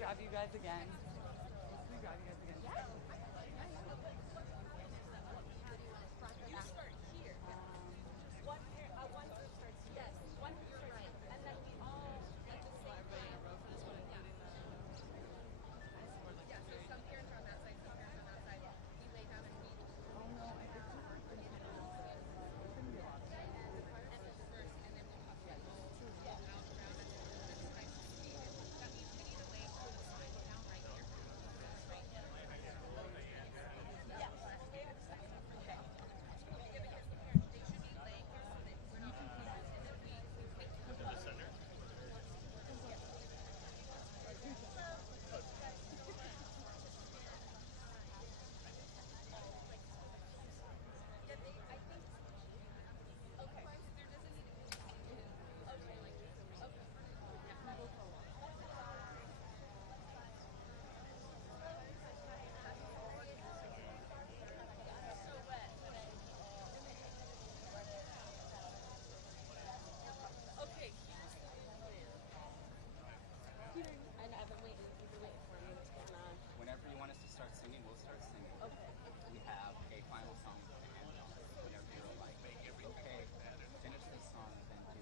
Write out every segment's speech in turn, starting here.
grab you guys again. Can we grab you guys again? Yeah. You start here. One group starts here. Yes, one group starts right. And then we all at the same time. Yeah, so some parents are on that side, some parents are on that side. We lay down and we Oh no, I just and the first, and then we talk to people out around us. This is nice to see. That means we need to lay the sign down right here. Right here. Yes. Okay. Yeah, because the parents, they should be laying here so that we're not confused, and then we take to the center. Yeah, I think. Okay. There doesn't need to be. Okay, like this. Okay. So wet today. Okay, here's the new plan. I know, I've been waiting. You've been waiting for me. What's going on? Whenever you want us to start singing, we'll start singing. Okay. We have a final song to end on. Whenever you're like, okay, finish this song, then do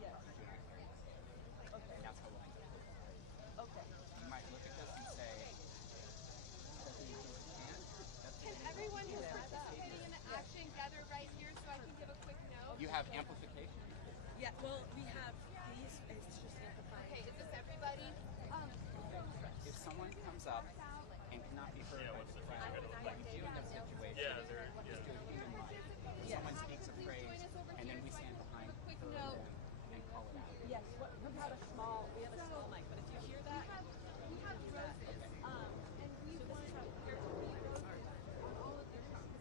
Yes. do not carry this. Okay. And that's how we'll end it. Okay. You might look at this and say, does he use his hand? That's Can everyone who's participating in the action gather right here so I can give a quick note? You have amplification. Yeah, well, we have these. It's just amplified. Okay, is this everybody? If someone comes up and cannot be heard by the crowd, like we do in this situation, just do a human mic. If someone speaks a phrase, and then we stand behind Quick her note. and call it out. Yes, we have a small mic, but if you hear that, We have roses, and we want to hear on all of their trunks.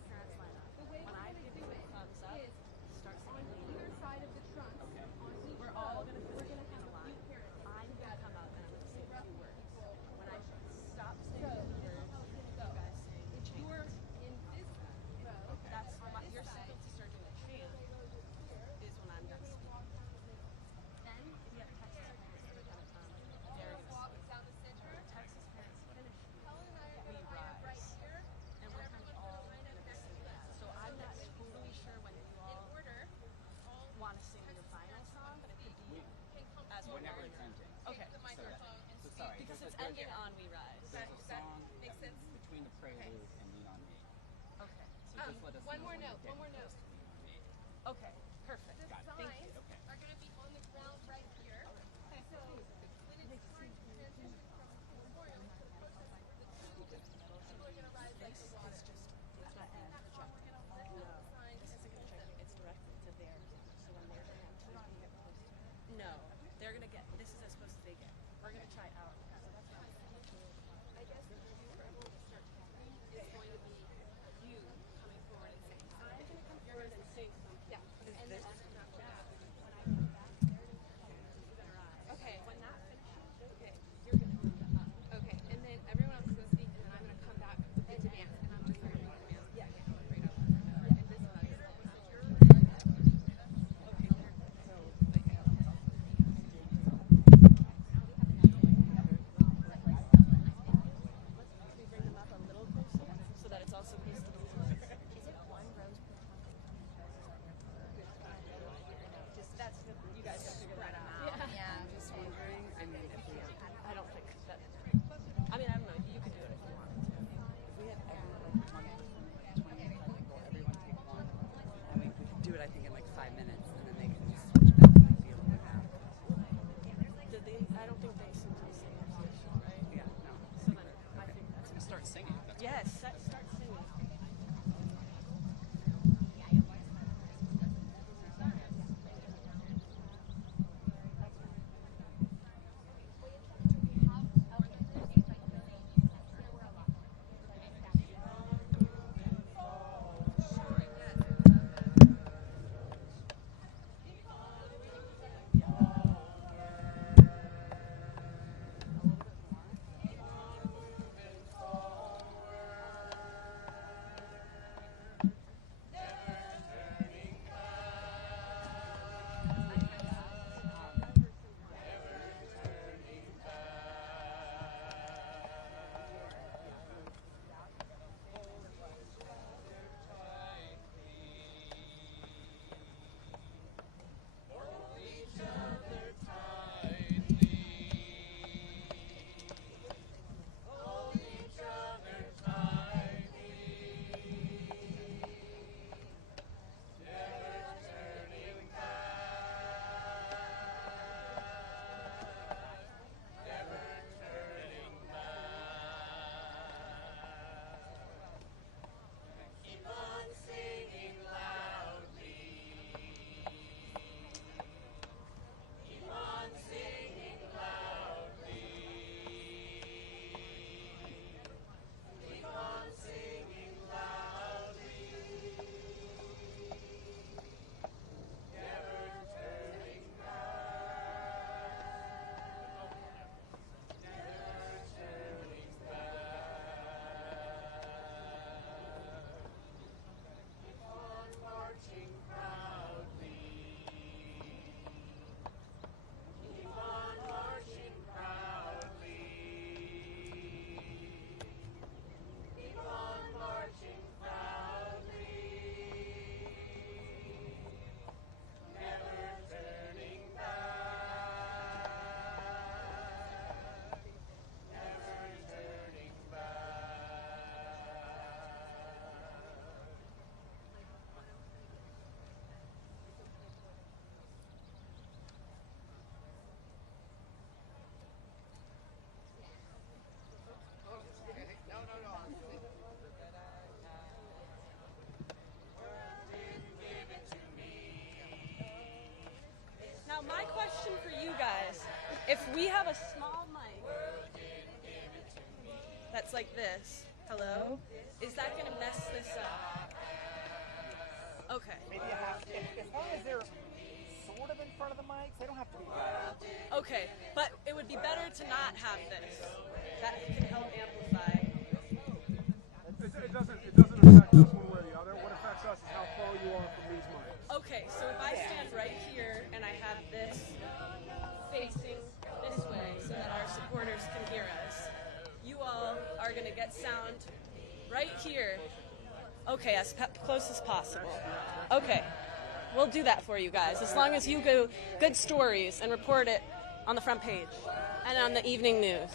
The way when we're I going give to you do the it thumbs up, is start on singing. either side of the trunk, on each We're row, all gonna we're going to in have a a line. few parents. I'm gonna come out and I'm gonna say a few words. When I stop So, saying the this is words, how it's going to you go. guys sing If chant. you're in this row, That's on my, this you're side, supposed to start doing the chant is when I'm done speaking. Then if you have Texas parents that are gonna come, they're gonna walk speak. down the center. Texas parents finish Helen and I are we going to line up right rise. here, And and we're kind of everyone's all going to line up gonna be next to singing us. that. So I'm not totally sure when you In all order, all want to sing your final song, but it could be can come as we're Whenever lining it's up. ending. Okay. take the microphone and So speak. sorry, Because there's it's a, ending on We Rise. there's a Does that song make sense? between the prelude and Lean on Me. Okay. So just let us one know more when note, you're one more getting note. close to Lean on Me. Okay. Perfect. The Got it. Thank signs you. Okay. are going to be on the ground right here. So when it's time to transition from memorial to the protest, the two people are going to rise like the water. It's just, At the same time, we're going to lift up the signs. this isn't gonna check. It's directed to there. So when they're gonna have to get close to it. No, they're gonna get. This is as close as they get. We're gonna try out. So that's not. I guess the cue for everyone to start talking is going to be you coming forward and saying, I'm going to come forward and sing something. Yeah. And then after that, when I come back, they're going to come rise. Okay. When that finishes, okay, you're going to do that. Okay. And then everyone else is going to speak, and then I'm going to come back with the dance, and I'm just going to make the dance. Yeah. Right up. And this one is We bring them up a little closer so that it's also close to these ones. Is it one rose per Just that's the, you guys have figured that out. I'm just wondering, I mean, if we I don't think that. I mean, I don't know. You could do it if you wanted to. had everyone, like 20 people, everyone take one, and we could do it, I think, in like 5 minutes, and then they can just switch back to the field and have. Did they? I don't think they seem to be singing position, right? Yeah, no. So then I think that's. Just start singing. That's Yes. Start singing. If we have a small mic that's like this, hello, is that going to mess this up? Okay. Maybe you have, as long as they're sort of in front of the mics, they don't have to be loud. Okay, but it would be better to not have this. That can help amplify. It doesn't affect us one way or the other. What affects us is how far you are from these mics. Okay, so if I stand right here and I have this facing this way so that our supporters can hear us, you all are going to get sound right here. Okay, as close as possible. Okay, we'll do that for you guys, as long as you go good stories and report it on the front page and on the evening news.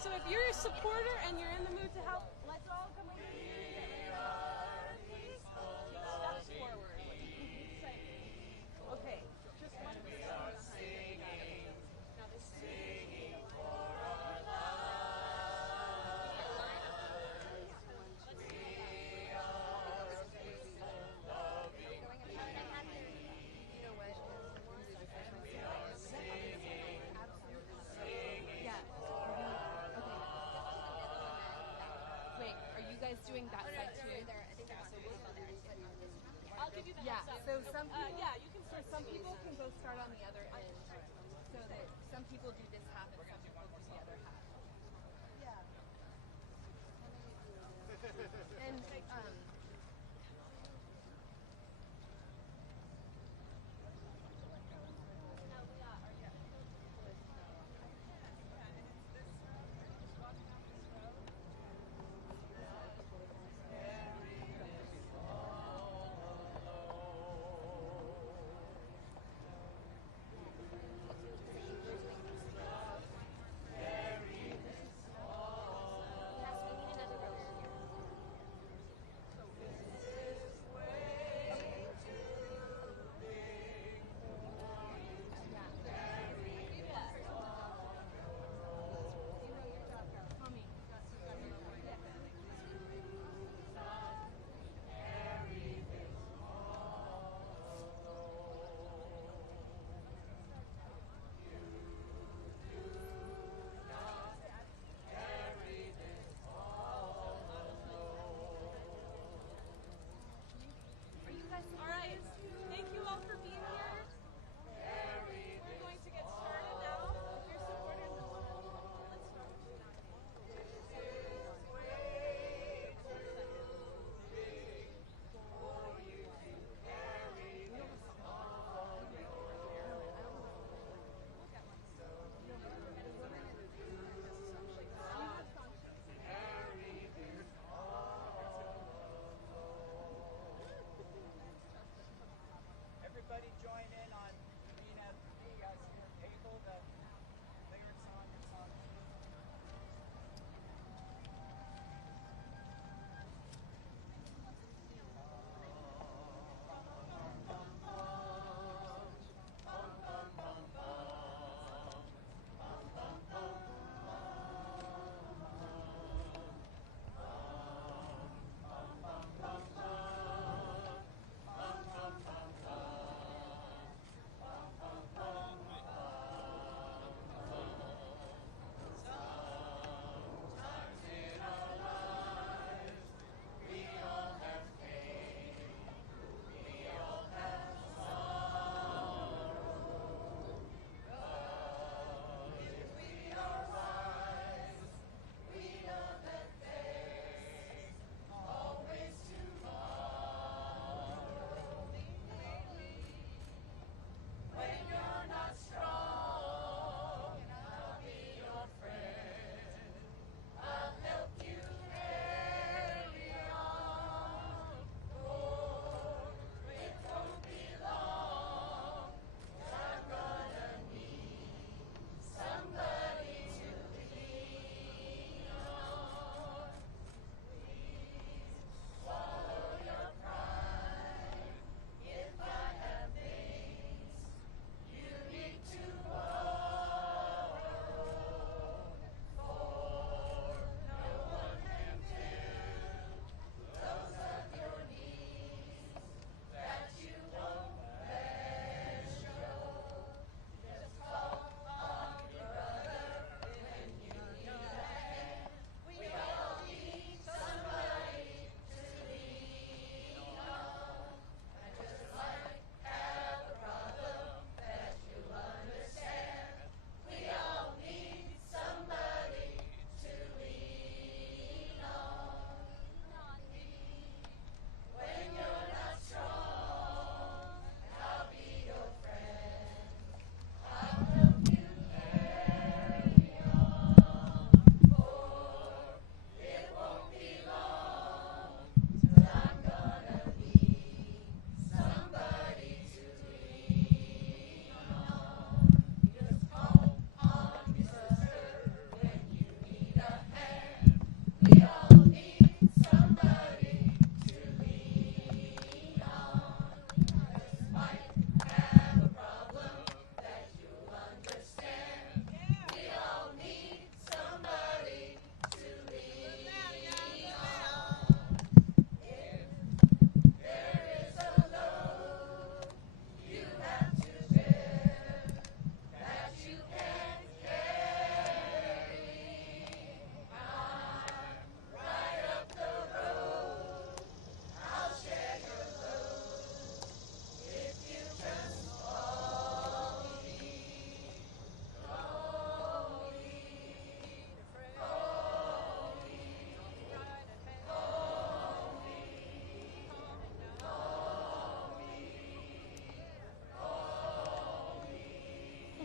So if you're a supporter and you're in the mood to help, let's all come over here and get ready to take steps forward. Okay, just one step behind. Now this is doing that side too. I'll give you the Yeah, heads up. so some people, yeah, you can start. some people can go start on the other end, so that some people do this half and some people do the other half. Yeah. And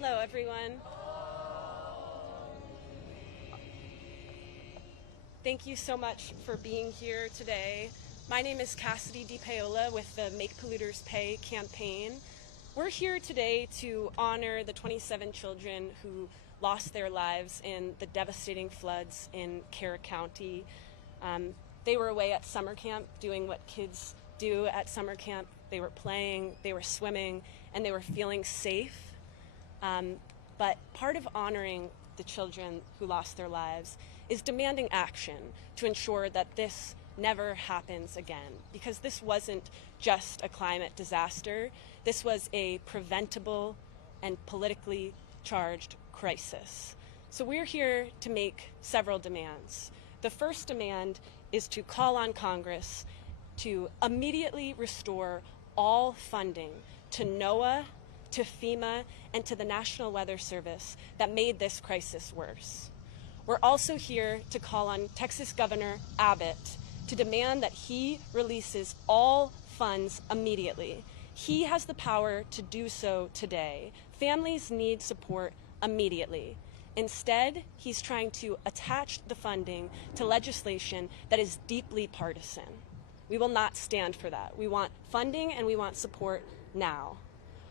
Hello, everyone. Thank you so much for being here today. My name is Cassidy DiPaola with the Make Polluters Pay campaign. We're here today to honor the 27 children who lost their lives in the devastating floods in Kerrville County. They were away at summer camp doing what kids do at summer camp. They were playing, they were swimming, and they were feeling safe. But part of honoring the children who lost their lives is demanding action to ensure that this never happens again, because this wasn't just a climate disaster. This was a preventable and politically charged crisis. So we're here to make several demands. The first demand is to call on Congress to immediately restore all funding to NOAA, to FEMA, and to the National Weather Service that made this crisis worse. We're also here to call on Texas Governor Abbott to demand that he releases all funds immediately. He has the power to do so today. Families need support immediately. Instead, he's trying to attach the funding to legislation that is deeply partisan. We will not stand for that. We want funding and we want support now.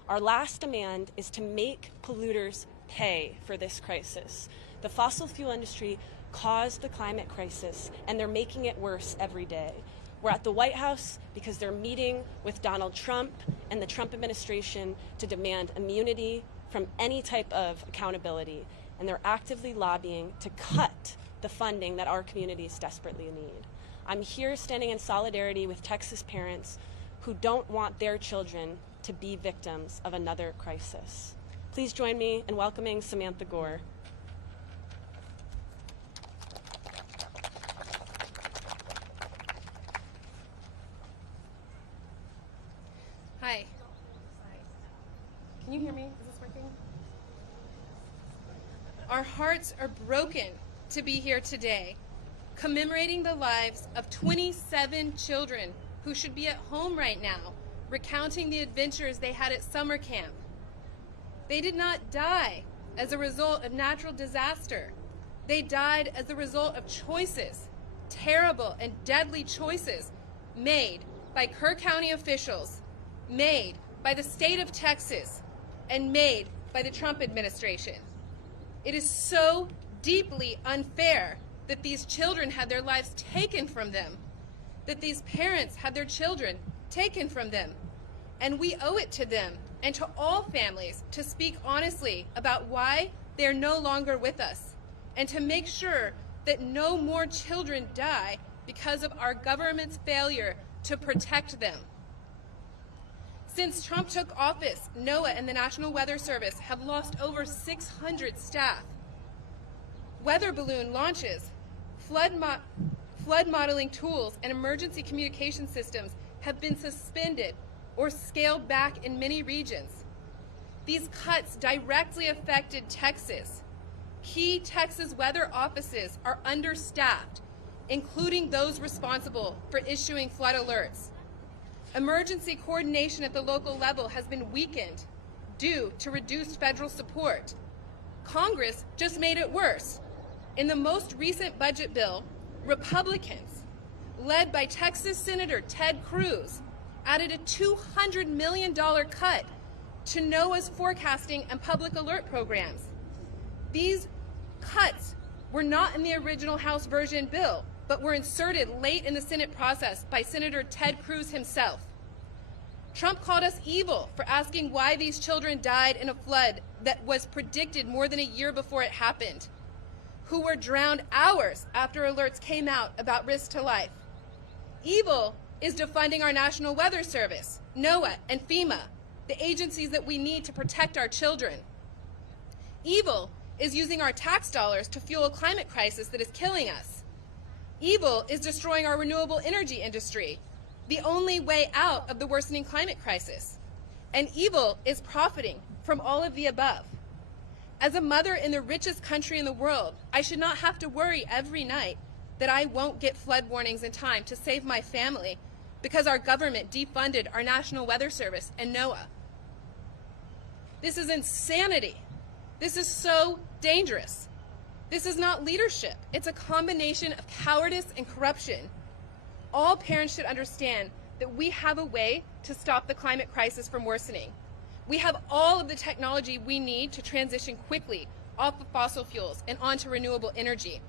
Our last demand is to make polluters pay for this crisis. The fossil fuel industry caused the climate crisis, and they're making it worse every day. We're at the White House because they're meeting with Donald Trump and the Trump administration to demand immunity from any type of accountability, and they're actively lobbying to cut the funding that our communities desperately need. I'm here standing in solidarity with Texas parents who don't want their children to be victims of another crisis. Please join me in welcoming Samantha Gore. Hi. Can you hear me? Is this working? Our hearts are broken to be here today, commemorating the lives of 27 children who should be at home right now, recounting the adventures they had at summer camp. They did not die as a result of natural disaster. They died as a result of choices, terrible and deadly choices made by Kerr County officials, made by the state of Texas, and made by the Trump administration. It is so deeply unfair that these children had their lives taken from them, that these parents had their children taken from them. And we owe it to them and to all families to speak honestly about why they're no longer with us, and to make sure that no more children die because of our government's failure to protect them. Since Trump took office, NOAA and the National Weather Service have lost over 600 staff. Weather balloon launches, flood modeling tools, and emergency communication systems have been suspended or scaled back in many regions. These cuts directly affected Texas. Key Texas weather offices are understaffed, including those responsible for issuing flood alerts. Emergency coordination at the local level has been weakened due to reduced federal support. Congress just made it worse. In the most recent budget bill, Republicans, led by Texas Senator Ted Cruz, added a $200 million cut to NOAA's forecasting and public alert programs. These cuts were not in the original House version bill, but were inserted late in the Senate process by Senator Ted Cruz himself. Trump called us evil for asking why these children died in a flood that was predicted more than a year before it happened, who were drowned hours after alerts came out about risk to life. Evil is defunding our National Weather Service, NOAA, and FEMA, the agencies that we need to protect our children. Evil is using our tax dollars to fuel a climate crisis that is killing us. Evil is destroying our renewable energy industry, the only way out of the worsening climate crisis. And evil is profiting from all of the above. As a mother in the richest country in the world, I should not have to worry every night that I won't get flood warnings in time to save my family because our government defunded our National Weather Service and NOAA. This is insanity. This is so dangerous. This is not leadership. It's a combination of cowardice and corruption. All parents should understand that we have a way to stop the climate crisis from worsening. We have all of the technology we need to transition quickly off of fossil fuels and onto renewable energy.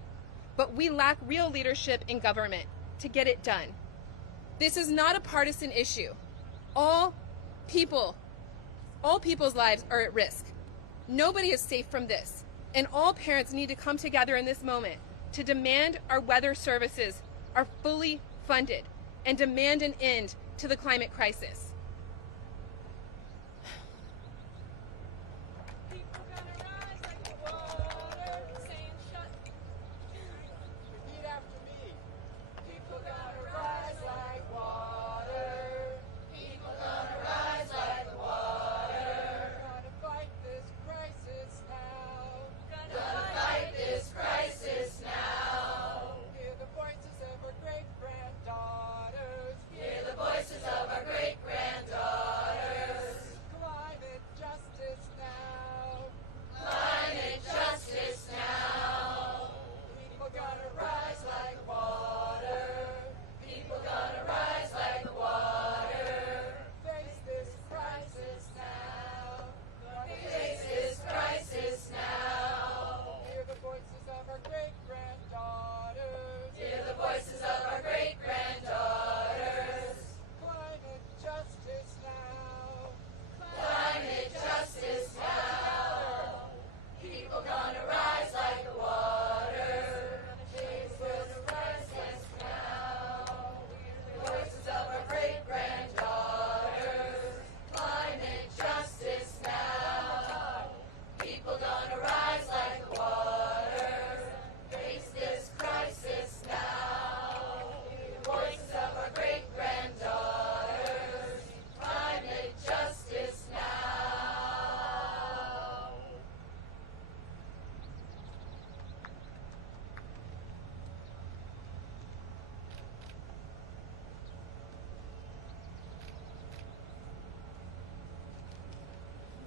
But we lack real leadership in government to get it done. This is not a partisan issue. All people's lives are at risk. Nobody is safe from this, and all parents need to come together in this moment to demand our weather services are fully funded and demand an end to the climate crisis.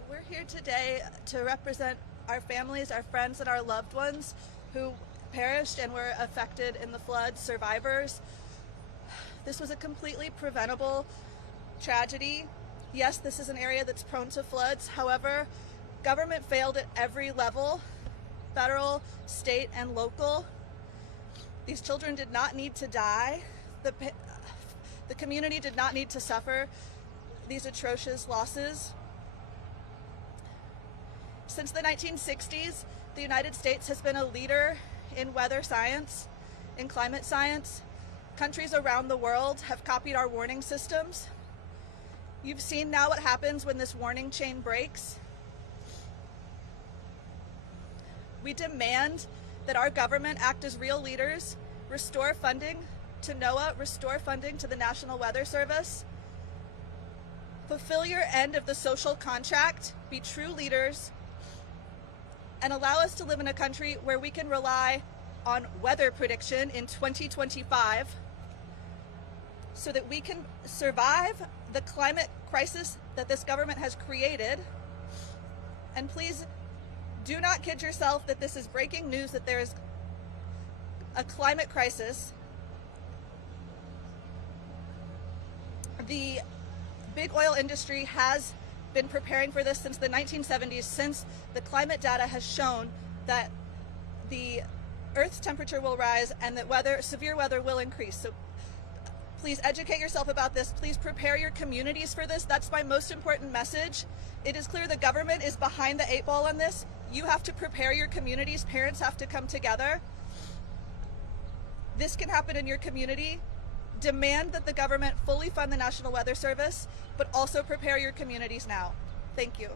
We're here today to represent our families, our friends, and our loved ones who perished and were affected in the flood, survivors. This was a completely preventable tragedy. Yes, this is an area that's prone to floods. However, government failed at every level, federal, state, and local. These children did not need to die. The community did not need to suffer these atrocious losses. Since the 1960s, the United States has been a leader in weather science, in climate science. Countries around the world have copied our warning systems. You've seen now what happens when this warning chain breaks. We demand that our government act as real leaders, restore funding to NOAA, restore funding to the National Weather Service, fulfill your end of the social contract, be true leaders, and allow us to live in a country where we can rely on weather prediction in 2025 so that we can survive the climate crisis that this government has created. And please do not kid yourself that this is breaking news, that there is a climate crisis. The big oil industry has been preparing for this since the 1970s, since the climate data has shown that the Earth's temperature will rise and that severe weather will increase. So please educate yourself about this. Please prepare your communities for this. That's my most important message. It is clear the government is behind the 8 ball on this. You have to prepare your communities. Parents have to come together. This can happen in your community. Demand that the government fully fund the National Weather Service, but also prepare your communities now. Thank you.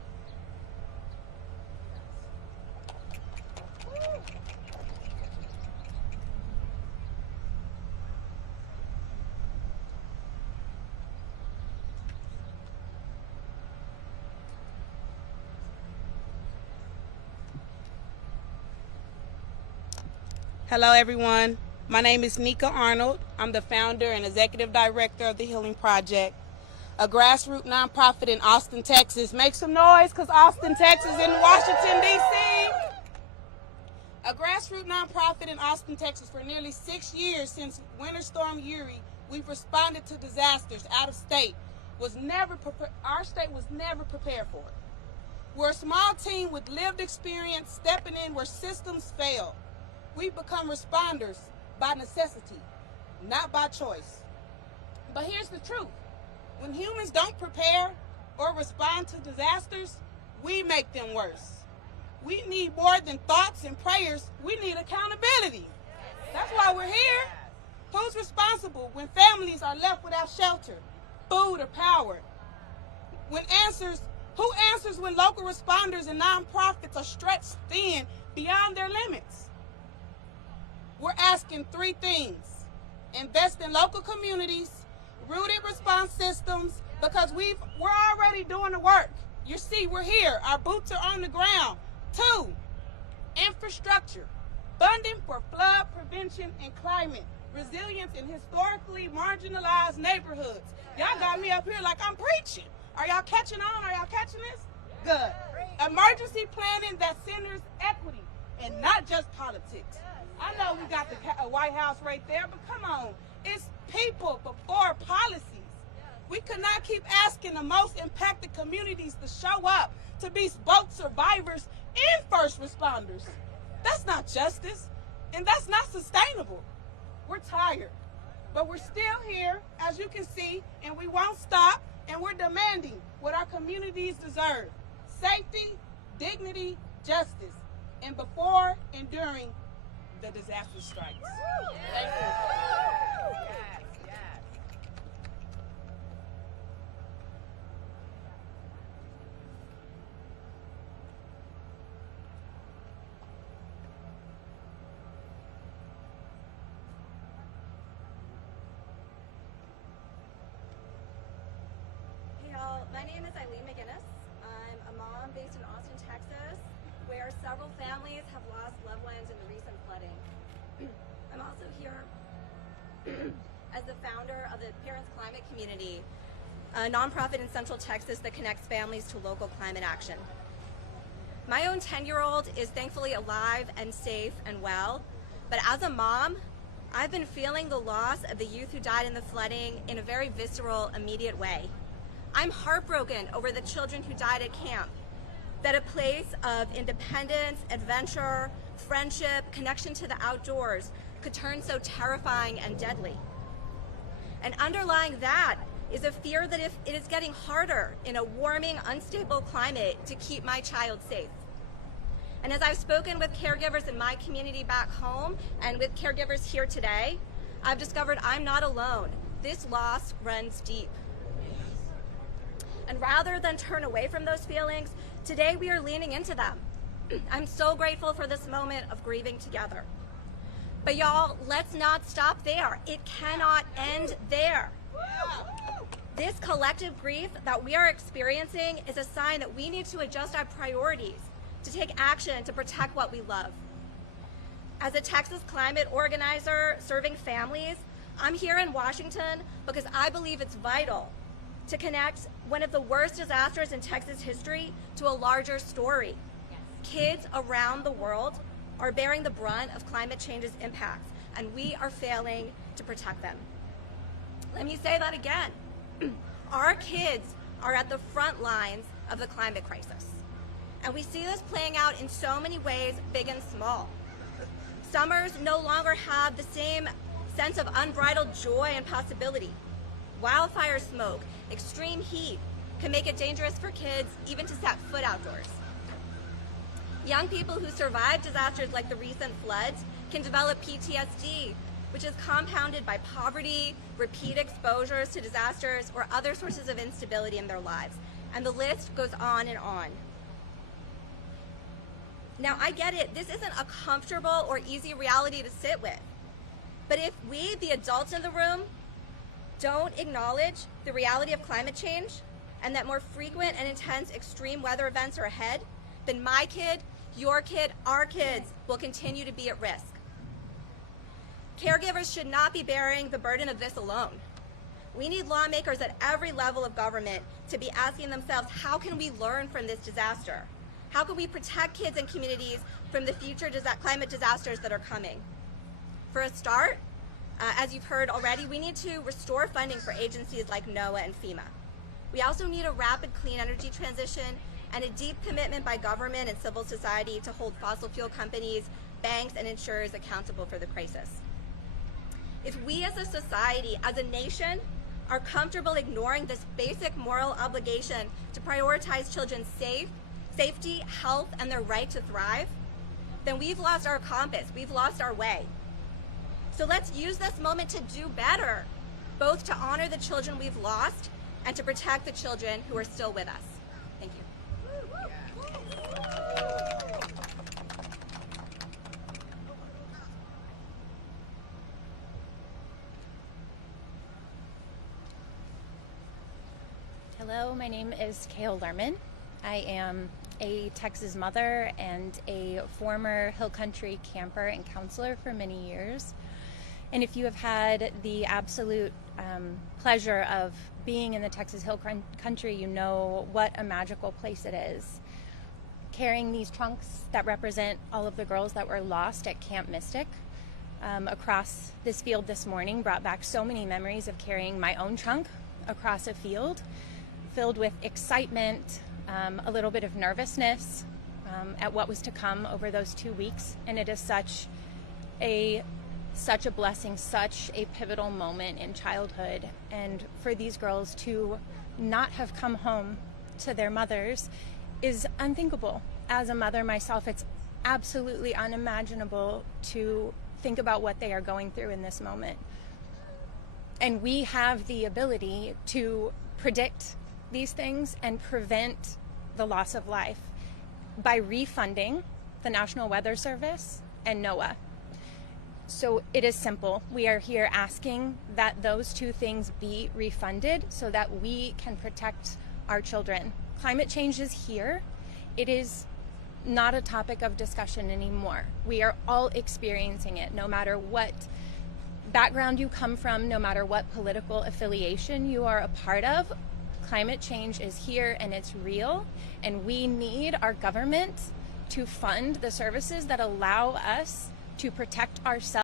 Hello, everyone. My name is Nika Arnold. I'm the founder and executive director of the Healing Project. a grassroots nonprofit in Austin, Texas. Make some noise, because Austin, Texas in Washington, D.C. A grassroots nonprofit in Austin, Texas. For nearly 6 years since Winter Storm Uri, we've responded to disasters out of state. Our state was never prepared for it. We're a small team with lived experience stepping in where systems fail. We've become responders by necessity, not by choice. But here's the truth. When humans don't prepare or respond to disasters, we make them worse. We need more than thoughts and prayers. We need accountability. That's why we're here. Who's responsible when families are left without shelter, food, or power? Who answers when local responders and nonprofits are stretched thin beyond their limits? We're asking 3 things. Invest in local communities, rooted response systems, because we're already doing the work. You see, we're here. Our boots are on the ground. 2, infrastructure, funding for flood prevention and climate resilience in historically marginalized neighborhoods. Y'all got me up here like I'm preaching. Are y'all catching on? Are y'all catching this? Good. Emergency planning that centers equity and not just politics. I know we got the White House right there, but come on. It's people before policies. We could not keep asking the most impacted communities to show up, to be both survivors and first responders. That's not justice, and that's not sustainable. We're tired, but we're still here, as you can see, and we won't stop, and we're demanding what our communities deserve: safety, dignity, justice, and before and during the disaster strikes. Thank you. My name is Eileen McGinnis. I'm a mom based in Austin, Texas, where several families have lost loved ones in the recent flooding. I'm also here as the founder of the Parents Climate Community, a nonprofit in Central Texas that connects families to local climate action. My own 10-year-old is thankfully alive and safe and well, but as a mom, I've been feeling the loss of the youth who died in the flooding in a very visceral, immediate way. I'm heartbroken over the children who died at camp, that a place of independence, adventure, friendship, connection to the outdoors could turn so terrifying and deadly. And underlying that is a fear that if it is getting harder in a warming, unstable climate to keep my child safe. And as I've spoken with caregivers in my community back home and with caregivers here today, I've discovered I'm not alone. This loss runs deep. And rather than turn away from those feelings, today we are leaning into them. I'm so grateful for this moment of grieving together. But y'all, let's not stop there. It cannot end there. This collective grief that we are experiencing is a sign that we need to adjust our priorities, to take action to protect what we love. As a Texas climate organizer serving families, I'm here in Washington because I believe it's vital to connect one of the worst disasters in Texas history to a larger story. Kids around the world are bearing the brunt of climate change's impacts, and we are failing to protect them. Let me say that again. Our kids are at the front lines of the climate crisis. And we see this playing out in so many ways, big and small. Summers no longer have the same sense of unbridled joy and possibility. Wildfire smoke, extreme heat can make it dangerous for kids even to set foot outdoors. Young people who survive disasters like the recent floods can develop PTSD, which is compounded by poverty, repeat exposures to disasters, or other sources of instability in their lives. And the list goes on and on. Now, I get it. This isn't a comfortable or easy reality to sit with. But if we, the adults in the room, don't acknowledge the reality of climate change and that more frequent and intense extreme weather events are ahead, then my kid, your kid, our kids will continue to be at risk. Caregivers should not be bearing the burden of this alone. We need lawmakers at every level of government to be asking themselves, how can we learn from this disaster? How can we protect kids and communities from the future climate disasters that are coming? For a start, as you've heard already, we need to restore funding for agencies like NOAA and FEMA. We also need a rapid clean energy transition and a deep commitment by government and civil society to hold fossil fuel companies, banks, and insurers accountable for the crisis. If we as a society, as a nation, are comfortable ignoring this basic moral obligation to prioritize children's safety, health, and their right to thrive, then we've lost our compass, we've lost our way. So let's use this moment to do better, both to honor the children we've lost and to protect the children who are still with us. Thank you. Hello, my name is Kale Lerman. I am a Texas mother and a former Hill Country camper and counselor for many years. And if you have had the absolute pleasure of being in the Texas Hill Country, you know what a magical place it is. Carrying these trunks that represent all of the girls that were lost at Camp Mystic across this field this morning brought back so many memories of carrying my own trunk across a field filled with excitement, a little bit of nervousness at what was to come over those 2 weeks. And it is such a blessing, such a pivotal moment in childhood. And for these girls to not have come home to their mothers is unthinkable. As a mother myself, it's absolutely unimaginable to think about what they are going through in this moment. And we have the ability to predict these things and prevent the loss of life by refunding the National Weather Service and NOAA. So it is simple. We are here asking that those two things be refunded so that we can protect our children. Climate change is here. It is not a topic of discussion anymore. We are all experiencing it, no matter what background you come from, no matter what political affiliation you are a part of. Climate change is here and it's real, and we need our government to fund the services that allow us to protect ourselves